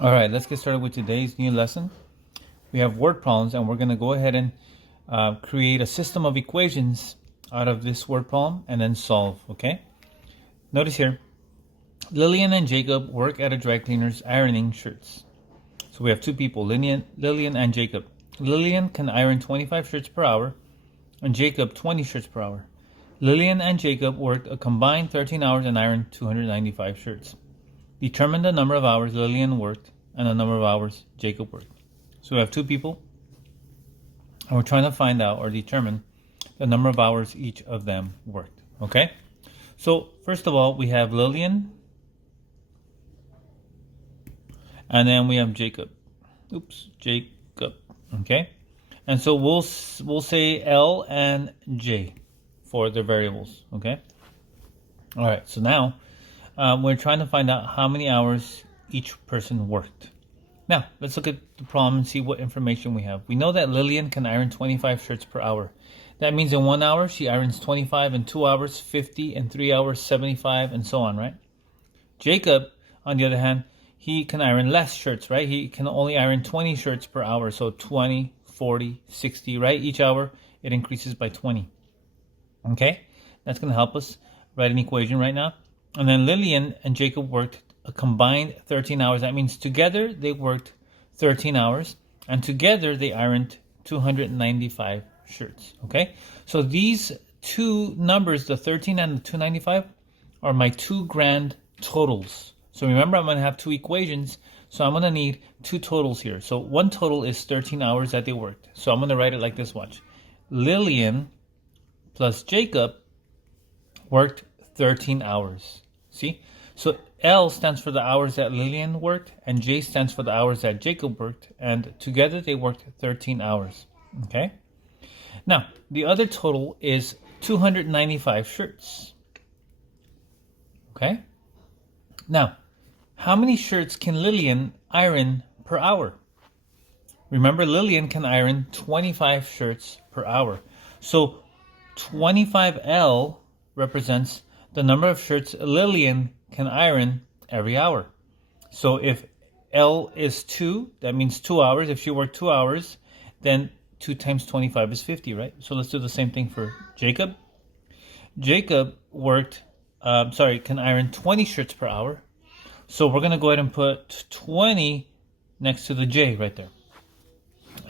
All right, let's get started with today's new lesson. We have word problems, and we're going to go ahead and create a system of equations out of this word problem and then solve, okay? Notice here, Lillian and Jacob work at a dry cleaner's ironing shirts. So we have two people, Lillian and Jacob. Lillian can iron 25 shirts per hour and Jacob 20 shirts per hour. Lillian and Jacob worked a combined 13 hours and ironed 295 shirts. Determine the number of hours Lillian worked and the number of hours Jacob worked. So we have two people, and we're trying to find out or determine the number of hours each of them worked. Okay? So first of all, we have Lillian, and then we have Jacob. Jacob. Okay? And so we'll say L and J for the variables. Okay? All right. So now we're trying to find out how many hours each person worked. Now, let's look at the problem and see what information we have. We know that Lillian can iron 25 shirts per hour. That means in 1 hour, she irons 25, in 2 hours, 50, in 3 hours, 75, and so on, right? Jacob, on the other hand, he can iron less shirts, right? He can only iron 20 shirts per hour, so 20, 40, 60, right? Each hour, it increases by 20. Okay? That's going to help us write an equation right now. And then Lillian and Jacob worked a combined 13 hours. That means together they worked 13 hours, and together they ironed 295 shirts. Okay? So these two numbers, the 13 and the 295, are my two grand totals. So remember, I'm going to have two equations, so I'm going to need two totals here. So one total is 13 hours that they worked. So I'm going to write it like this, watch. Lillian plus Jacob worked 13 hours. See? So L stands for the hours that Lillian worked, and J stands for the hours that Jacob worked, and together they worked 13 hours. Okay? Now, the other total is 295 shirts. Okay? Now, how many shirts can Lillian iron per hour? Remember, Lillian can iron 25 shirts per hour. So 25L represents the number of shirts Lillian can iron every hour. So if L is 2, that means 2 hours. If she worked 2 hours, then 2 times 25 is 50, right? So let's do the same thing for Jacob. Jacob can iron 20 shirts per hour. So we're going to go ahead and put 20 next to the J right there.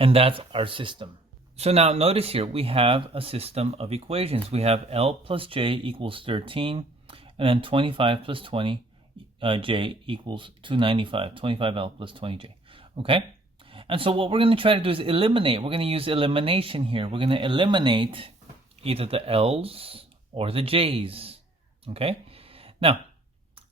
And that's our system. So now notice here, we have a system of equations. We have L plus J equals 13, and then 25 plus 20 J equals 295, 25L plus 20J. Okay? And so what we're going to try to do is eliminate. We're going to use elimination here. We're going to eliminate either the L's or the J's. Okay? Now,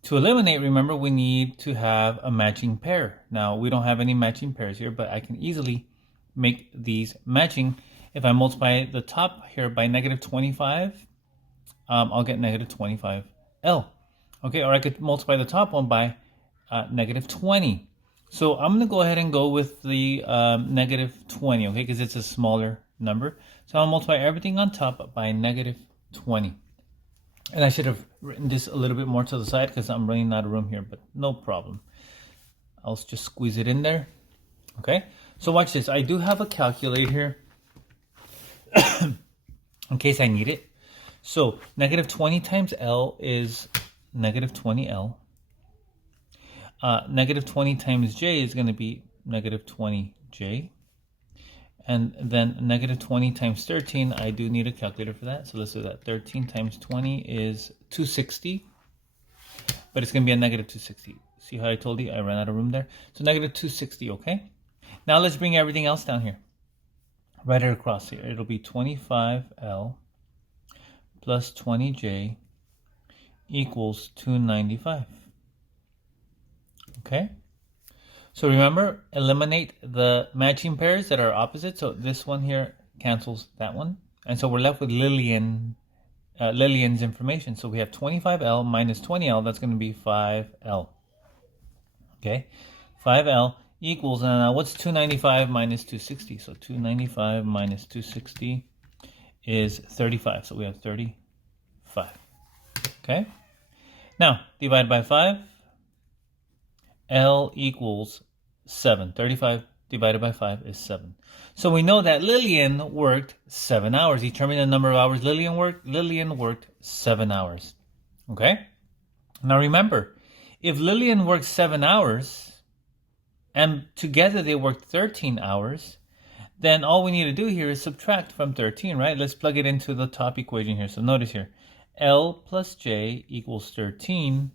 to eliminate, remember, we need to have a matching pair. Now, we don't have any matching pairs here, but I can easily make these matching. If I multiply the top here by negative 25, I'll get negative 25L. Okay, or I could multiply the top one by negative 20. So I'm going to go ahead and go with the negative 20, okay, because it's a smaller number. So I'll multiply everything on top by negative 20. And I should have written this a little bit more to the side because I'm running out of room here, but no problem. I'll just squeeze it in there. Okay, so watch this. I do have a calculator here in case I need it. So negative 20 times L is negative 20L. Negative 20 times J is going to be negative 20J. And then negative 20 times 13, I do need a calculator for that. So let's do that. 13 times 20 is 260. But it's going to be a negative 260. See how I told you I ran out of room there? So negative 260, okay? Now let's bring everything else down here. Write it across here. It'll be 25L plus 20J equals 295. Okay? So remember, eliminate the matching pairs that are opposite. So this one here cancels that one. And so we're left with Lillian's information. So we have 25L minus 20L. That's going to be 5L. Okay? 5L equals, what's 295 minus 260? So 295 minus 260 is 35. So we have 35. Okay? Now, divide by 5. L equals 7. 35 divided by 5 is 7. So we know that Lillian worked 7 hours. Determine the number of hours Lillian worked. Lillian worked 7 hours. Okay? Now remember, if Lillian worked 7 hours and together they worked 13 hours, then all we need to do here is subtract from 13, right? Let's plug it into the top equation here. So notice here, L plus J equals 13.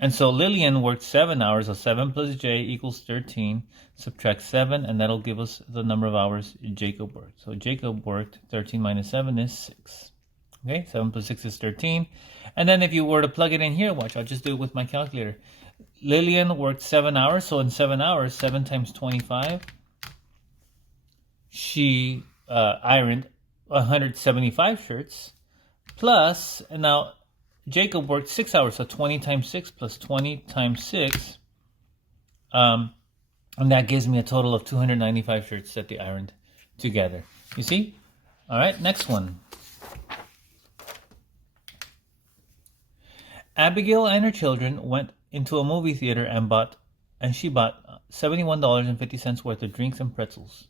And so Lillian worked 7 hours, so 7 plus J equals 13. Subtract 7, and that'll give us the number of hours Jacob worked. So Jacob worked 13 minus 7 is 6. Okay, 7 plus 6 is 13. And then if you were to plug it in here, watch, I'll just do it with my calculator. Lillian worked 7 hours, so in 7 hours, 7 times 25, she ironed 175 shirts, plus, and now Jacob worked 6 hours, so 20 times 6 plus 20 times 6. And that gives me a total of 295 shirts that they ironed together. You see? All right, next one. Abigail and her children went into a movie theater and she bought $71.50 worth of drinks and pretzels.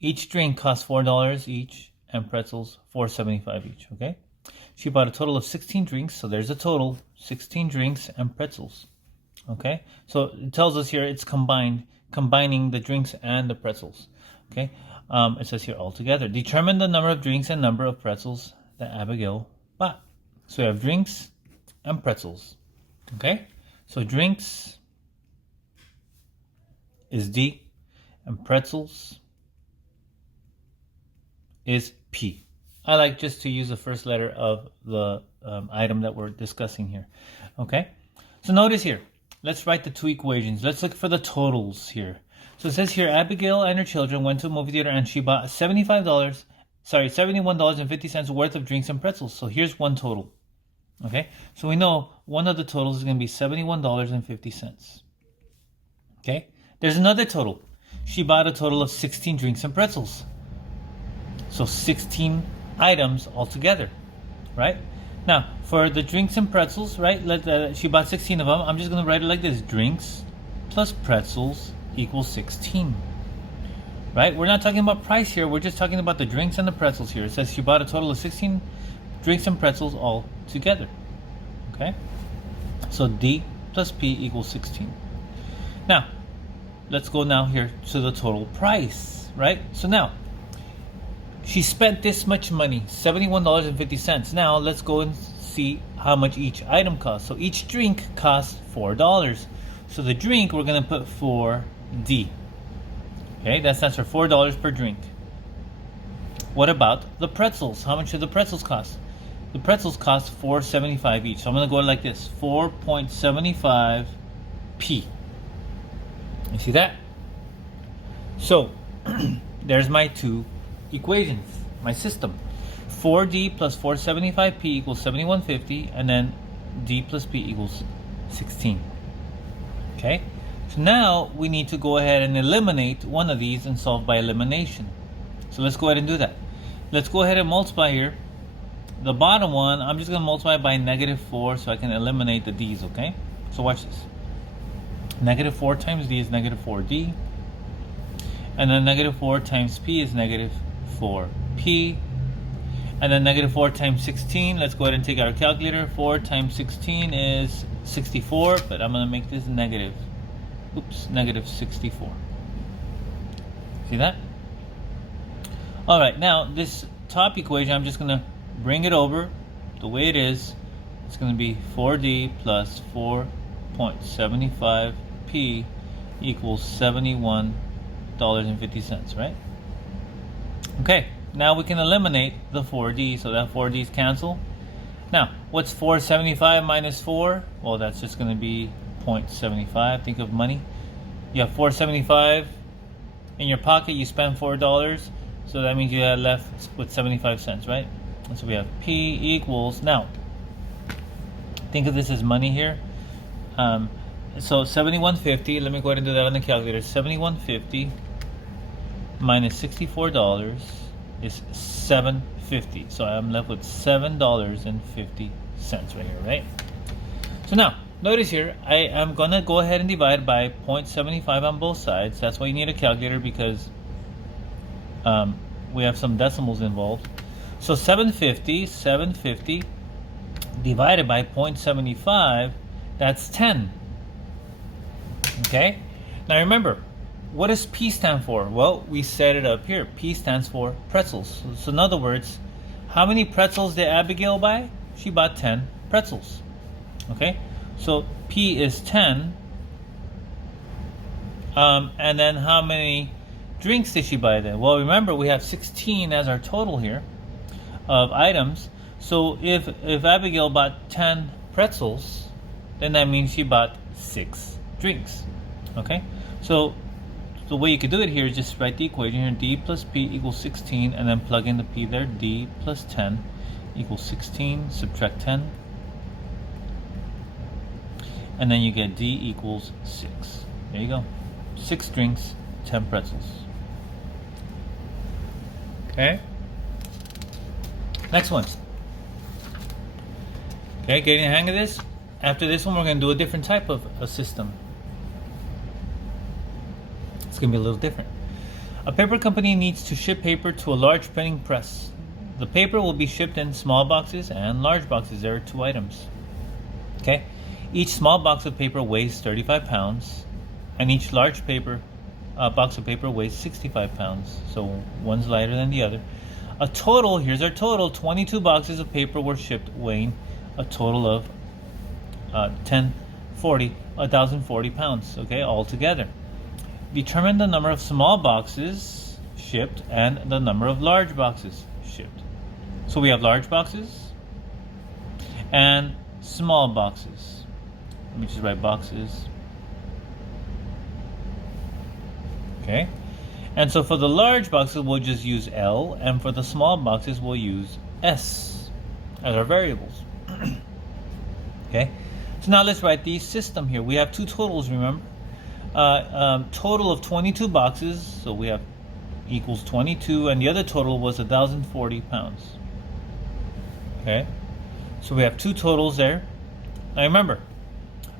Each drink cost $4 each and pretzels $4.75 each, okay? She bought a total of 16 drinks, so there's a total, 16 drinks and pretzels. Okay? So it tells us here it's combining the drinks and the pretzels. Okay? It says here all together. Determine the number of drinks and number of pretzels that Abigail bought. So we have drinks and pretzels. Okay? So drinks is D and pretzels is P. I like just to use the first letter of the item that we're discussing here. Okay, so notice here, let's write the two equations. Let's look for the totals here. So it says here, Abigail and her children went to a movie theater and she bought $71.50 worth of drinks and pretzels. So here's one total. Okay, so we know one of the totals is going to be $71.50. Okay, there's another total. She bought a total of 16 drinks and pretzels. So 16 items altogether, right? Now, for the drinks and pretzels, right, she bought 16 of them. I'm just going to write it like this. Drinks plus pretzels equals 16, right? We're not talking about price here. We're just talking about the drinks and the pretzels here. It says she bought a total of 16 drinks and pretzels all together, okay? So D plus P equals 16. Now, let's go now here to the total price, right? So now, she spent this much money, $71.50. Now let's go and see how much each item costs. So each drink costs $4. So the drink we're going to put 4D. Okay, that stands for $4 per drink. What about the pretzels? How much do the pretzels cost? The pretzels cost $4.75 each. So I'm going to go like this, 4.75 P. You see that? So there's my two equations, my system. 4D plus 475P equals 7150, and then D plus P equals 16. Okay, so now we need to go ahead and eliminate one of these and solve by elimination. So let's go ahead and do that. Let's go ahead and multiply here. The bottom one, I'm just going to multiply by -4 so I can eliminate the D's, okay? So watch this. -4 times D is -4D. And then -4 times P is -4P. And then -4 times 16, let's go ahead and take our calculator. 4 times 16 is 64, but I'm going to make this -64. See that? Alright, now this top equation, I'm just going to bring it over the way it is. It's going to be 4D plus 4.75P equals $71.50, right? Okay, now we can eliminate the 4D, so that 4D's cancel. Now, what's 475 minus 4? Well, that's just going to be 0.75. Think of money. You have 475 in your pocket, you spend $4, so that means you are left with 75 cents, right? And so we have P equals, now, think of this as money here. So 71.50, let me go ahead and do that on the calculator. 71.50 minus $64 is $7.50. So I'm left with $7.50 right here, right? So now, notice here, I am going to go ahead and divide by 0.75 on both sides. That's why you need a calculator, because we have some decimals involved. So 750 divided by 0.75, that's 10. Okay? Now remember, what does P stand for? Well, we set it up here. P stands for pretzels. So in other words, how many pretzels did Abigail buy? She bought 10 pretzels. Okay? So P is 10. And then how many drinks did she buy then? Well, remember, we have 16 as our total here of items. So if Abigail bought 10 pretzels, then that means she bought 6 drinks. Okay? So the way you could do it here is just write the equation here. D plus P equals 16, and then plug in the P there. D plus 10 equals 16. Subtract 10. And then you get D equals 6. There you go. 6 drinks, 10 pretzels. Okay? Next one. Okay, getting the hang of this? After this one, we're going to do a different type of a system. It's going to be a little different. A paper company needs to ship paper to a large printing press. The paper will be shipped in small boxes and large boxes. There are 2 items. Okay? Each small box of paper weighs 35 pounds, and each large box of paper weighs 65 pounds. So one's lighter than the other. Here's our total, 22 boxes of paper were shipped, weighing a total of 1,040 pounds, okay, all together. Determine the number of small boxes shipped and the number of large boxes shipped. So we have large boxes and small boxes. Let me just write boxes. Okay. And so for the large boxes, we'll just use L, and for the small boxes, we'll use S as our variables. Okay. So now let's write the system here. We have 2 totals, remember? Total of 22 boxes, so we have equals 22, and the other total was 1,040 pounds. Okay. So we have 2 totals there. Now remember,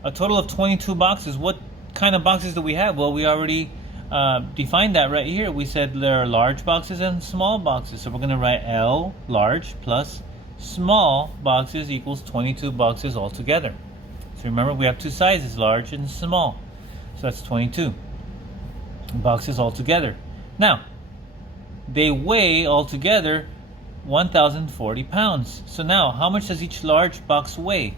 a total of 22 boxes. What kind of boxes do we have? Well, we already defined that right here. We said there are large boxes and small boxes. So we're going to write L, large, plus small boxes equals 22 boxes altogether. So remember, we have 2 sizes, large and small. So that's 22 boxes altogether. Now, they weigh altogether 1,040 pounds. So now, how much does each large box weigh?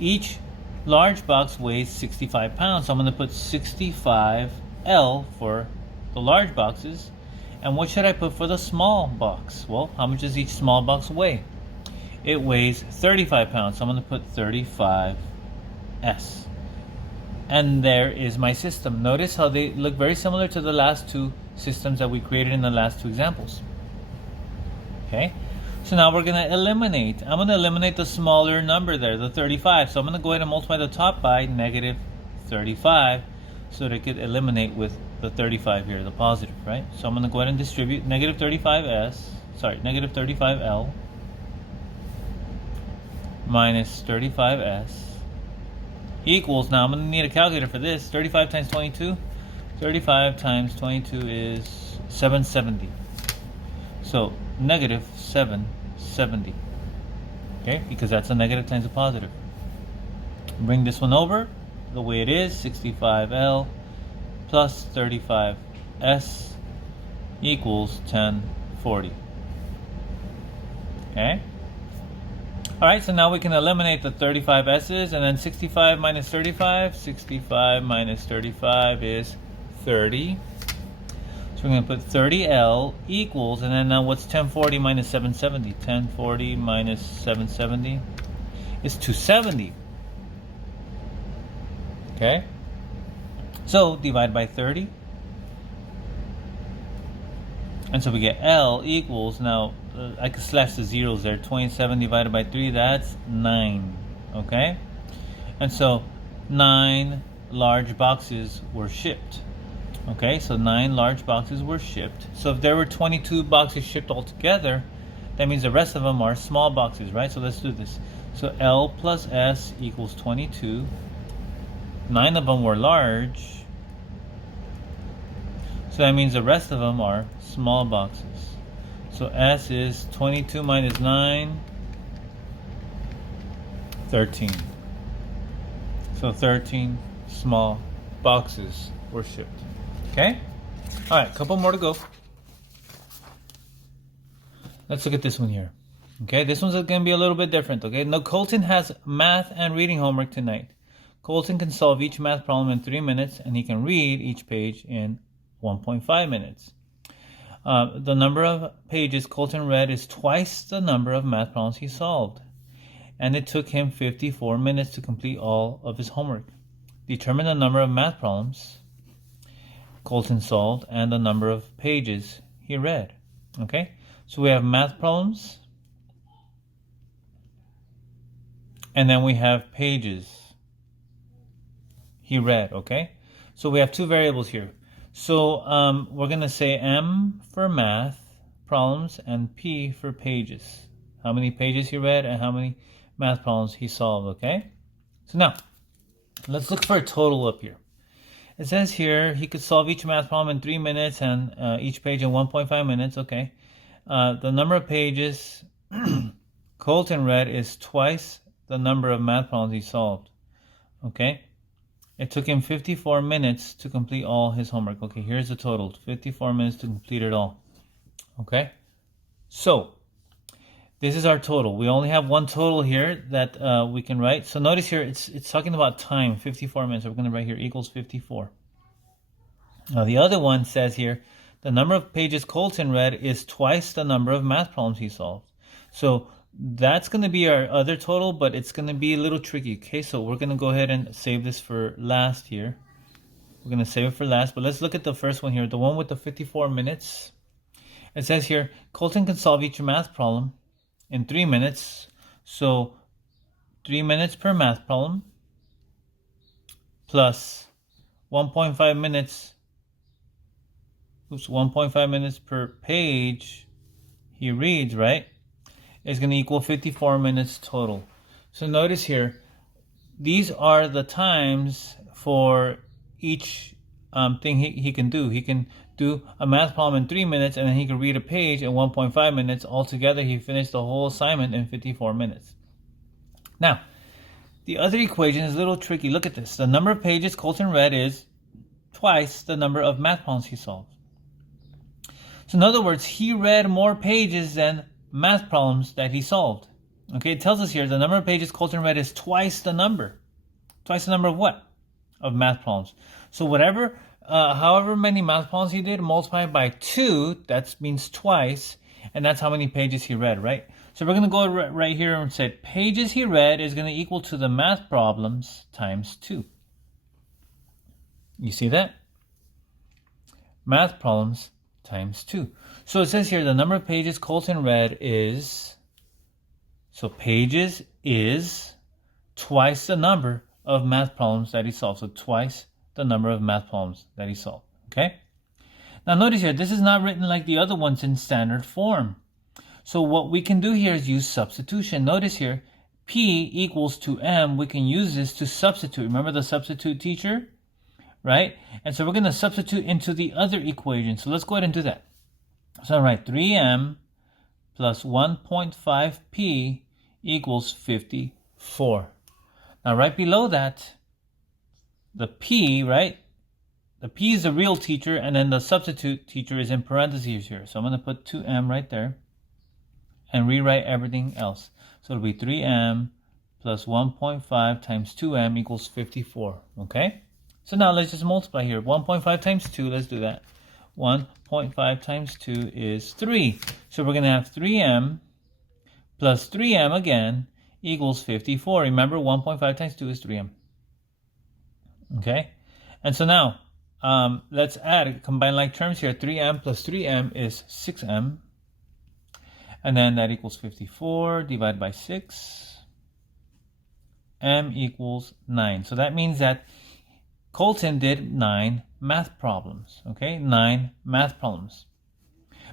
Each large box weighs 65 pounds. So I'm going to put 65 L for the large boxes. And what should I put for the small box? Well, how much does each small box weigh? It weighs 35 pounds. So I'm going to put 35 S. And there is my system. Notice how they look very similar to the last 2 systems that we created in the last 2 examples. Okay? So now we're going to eliminate. I'm going to eliminate the smaller number there, the 35. So I'm going to go ahead and multiply the top by negative 35 so that it could eliminate with the 35 here, the positive, right? So I'm going to go ahead and distribute negative 35L minus 35S equals, now I'm going to need a calculator for this, 35 times 22. 35 times 22 is 770. So negative 770. Okay, because that's a negative times a positive. Bring this one over the way it is, 65L plus 35S equals 1040. Okay? Alright, so now we can eliminate the 35 S's, and then 65 minus 35. 65 minus 35 is 30. So we're going to put 30L equals, and then now what's 1040 minus 770? 1040 minus 770 is 270. Okay? So divide by 30. And so we get L equals, now I can slash the zeros there. 27 divided by 3, that's 9. Okay? And so 9 large boxes were shipped. Okay, so 9 large boxes were shipped. So if there were 22 boxes shipped altogether, that means the rest of them are small boxes, right? So let's do this. So L plus S equals 22. 9 of them were large. So that means the rest of them are small boxes. So S is 22 minus 9, 13. So 13 small boxes were shipped. Okay? All right, a couple more to go. Let's look at this one here. Okay, this one's going to be a little bit different. Okay, now Colton has math and reading homework tonight. Colton can solve each math problem in 3 minutes, and he can read each page in 1.5 minutes. The number of pages Colton read is twice the number of math problems he solved, and it took him 54 minutes to complete all of his homework. Determine the number of math problems Colton solved and the number of pages he read. Okay, so we have math problems, and then we have pages he read. Okay, so we have two variables here. So we're going to say M for math problems and P for pages. How many pages he read and how many math problems he solved, okay? So now, let's look for a total up here. It says here he could solve each math problem in 3 minutes and each page in 1.5 minutes, okay? The number of pages Colton read is twice the number of math problems he solved, okay? It took him 54 minutes to complete all his homework. Okay, here's the total. 54 minutes to complete it all. Okay? So, this is our total. We only have one total here that we can write. So notice here, it's talking about time, 54 minutes. So we're going to write here equals 54. Now the other one says here, the number of pages Colton read is twice the number of math problems he solved. So that's going to be our other total, but it's going to be a little tricky. Okay, so we're going to go ahead and save this for last here. We're going to save it for last, but let's look at the first one here, the one with the 54 minutes. It says here, Colton can solve each math problem in 3 minutes. So 3 minutes per math problem plus 1.5 minutes, 1.5 minutes per page he reads, right? Is going to equal 54 minutes total. So notice here, these are the times for each thing he can do. He can do a math problem in 3 minutes, and then he can read a page in 1.5 minutes. Altogether, he finished the whole assignment in 54 minutes. Now, the other equation is a little tricky. Look at this. The number of pages Colton read is twice the number of math problems he solved. So in other words, he read more pages than math problems that he solved. Okay, it tells us here the number of pages Colton read is twice the number. Twice the number of what? Of math problems. So whatever, however many math problems he did, multiplied by 2, that means twice, and that's how many pages he read, right? So we're going to go right here and say pages he read is going to equal to the math problems times 2. You see that? Math problems times 2. So it says here the number of pages Colton read is, so pages is twice the number of math problems that he solved. So twice the number of math problems that he solved. Okay? Now notice here, this is not written like the other ones in standard form. So what we can do here is use substitution. Notice here, P equals to M. We can use this to substitute. Remember the substitute teacher? Right? And so we're going to substitute into the other equation. So let's go ahead and do that. So I'll write 3M plus 1.5P equals 54. Now right below that, the P, right? The P is the real teacher, and then the substitute teacher is in parentheses here. So I'm going to put 2M right there and rewrite everything else. So it'll be 3M plus 1.5 times 2M equals 54. Okay? So now let's just multiply here. 1.5 times 2, let's do that. 1.5 times 2 is 3. So we're going to have 3M plus 3M again equals 54. Remember, 1.5 times 2 is 3M. Okay? And so now, let's add, combine like terms here. 3M plus 3M is 6M. And then that equals 54 divided by 6. M equals 9. So that means that Colton did 9 math problems, okay? 9 math problems.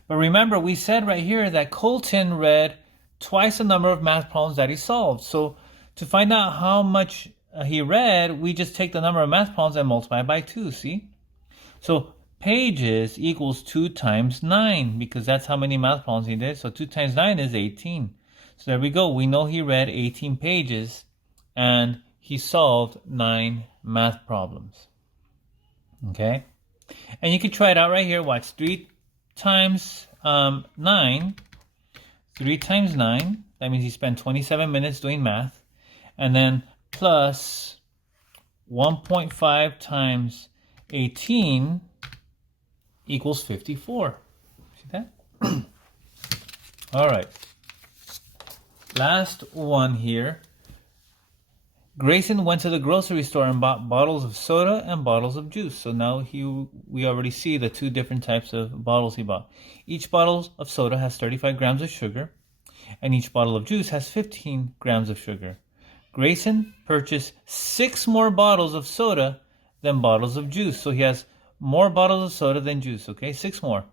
But remember, we said right here that Colton read twice the number of math problems that he solved. So To find out how much he read, we just take the number of math problems and multiply by 2, see? So pages equals 2 times 9, because that's how many math problems he did. So 2 times 9 is 18. So there we go. We know he read 18 pages and he solved 9 math problems. Okay? And you can try it out right here. Watch. 3 times 9. 3 times 9. That means he spent 27 minutes doing math. And then plus 1.5 times 18 equals 54. See that? All right. Last one here. Grayson went to the grocery store and bought bottles of soda and bottles of juice. So now we already see the 2 different types of bottles he bought. Each bottle of soda has 35 grams of sugar, and each bottle of juice has 15 grams of sugar. Grayson purchased 6 more bottles of soda than bottles of juice. So he has more bottles of soda than juice, okay? 6 more.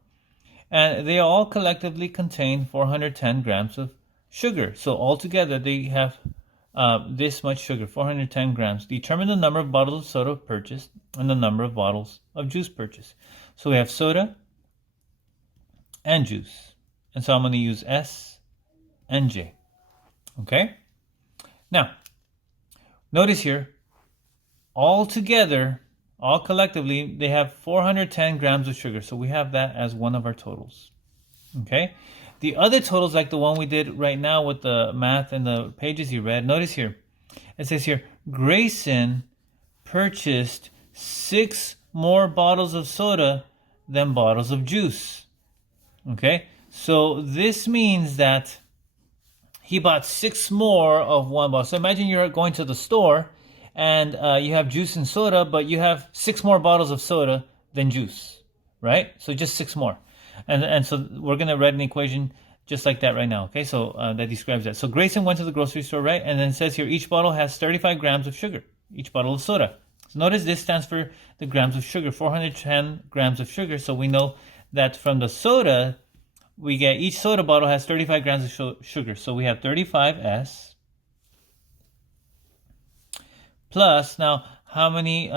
And they all collectively contain 410 grams of sugar. So altogether they have this much sugar, 410 grams. Determine the number of bottles of soda purchased and the number of bottles of juice purchased. So we have soda and juice. And so I'm going to use S and J. Okay? Now, notice here, all together, all collectively, they have 410 grams of sugar. So we have that as one of our totals. Okay? The other totals, like the one we did right now with the math and the pages you read, notice here, it says here, Grayson purchased 6 more bottles of soda than bottles of juice. Okay? So this means that he bought 6 more of one bottle. So imagine you're going to the store and you have juice and soda, but you have 6 more bottles of soda than juice, right? So just 6 more. And so we're going to write an equation just like that right now, okay? So that describes that. So Grayson went to the grocery store, right? And then it says here, each bottle has 35 grams of sugar, each bottle of soda. So notice this stands for the grams of sugar, 410 grams of sugar. So we know that from the soda, we get each soda bottle has 35 grams of sugar. So we have 35S plus, now how many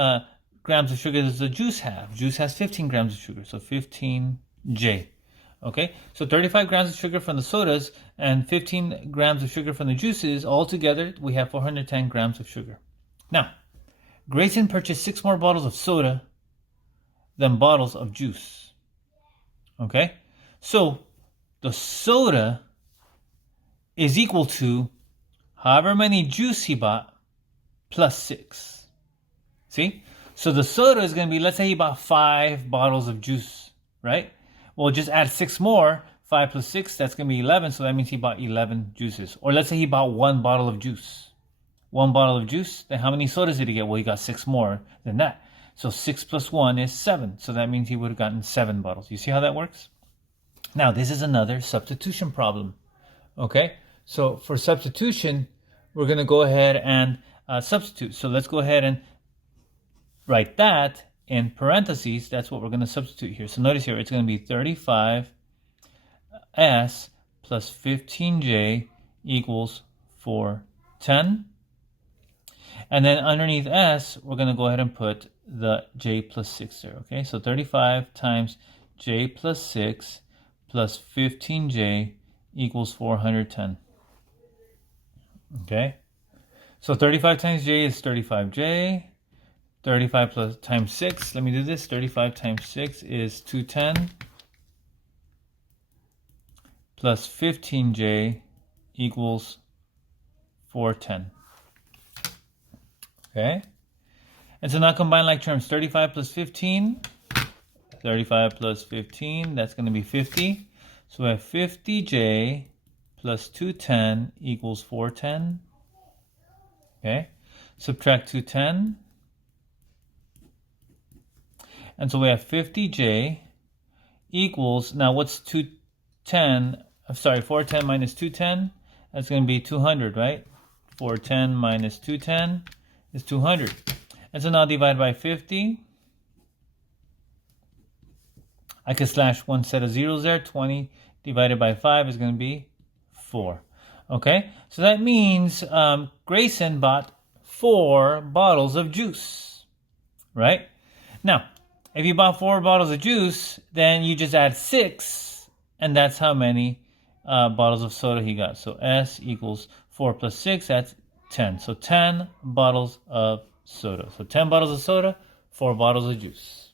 grams of sugar does the juice have? Juice has 15 grams of sugar, so 15J. Okay, so 35 grams of sugar from the sodas and 15 grams of sugar from the juices. All together, we have 410 grams of sugar. Now, Grayson purchased 6 more bottles of soda than bottles of juice. Okay, so the soda is equal to however many juice he bought plus 6. See? So the soda is going to be, let's say he bought 5 bottles of juice, right? Well, just add 6 more. 5 plus 6, that's going to be 11. So that means he bought 11 juices. Or let's say he bought 1 bottle of juice. 1 bottle of juice, then how many sodas did he get? Well, he got 6 more than that. So 6 plus 1 is 7. So that means he would have gotten 7 bottles. You see how that works? Now, this is another substitution problem. Okay? So for substitution, we're going to go ahead and substitute. So let's go ahead and write that in parentheses. That's what we're going to substitute here. So notice here, it's going to be 35S plus 15J equals 410. And then underneath S, we're going to go ahead and put the J plus 6 there. Okay, so 35 times J plus 6 plus 15J equals 410. Okay, so 35 times J is 35J. 35 plus times 6, let me do this. 35 times 6 is 210 plus 15J equals 410. Okay? And so now combine like terms. 35 plus 15. 35 plus 15, that's going to be 50. So we have 50J plus 210 equals 410. Okay? Subtract 210. And so we have 50J equals, now what's 210? I'm sorry, 410 minus 210? That's going to be 200, right? 410 minus 210 is 200. And so now divide by 50. I could slash one set of zeros there. 20 divided by 5 is going to be 4. Okay, so that means Grayson bought 4 bottles of juice, right? Now, if you bought 4 bottles of juice, then you just add 6, and that's how many bottles of soda he got. So S equals 4 plus 6, that's 10. So 10 bottles of soda. So 10 bottles of soda, 4 bottles of juice.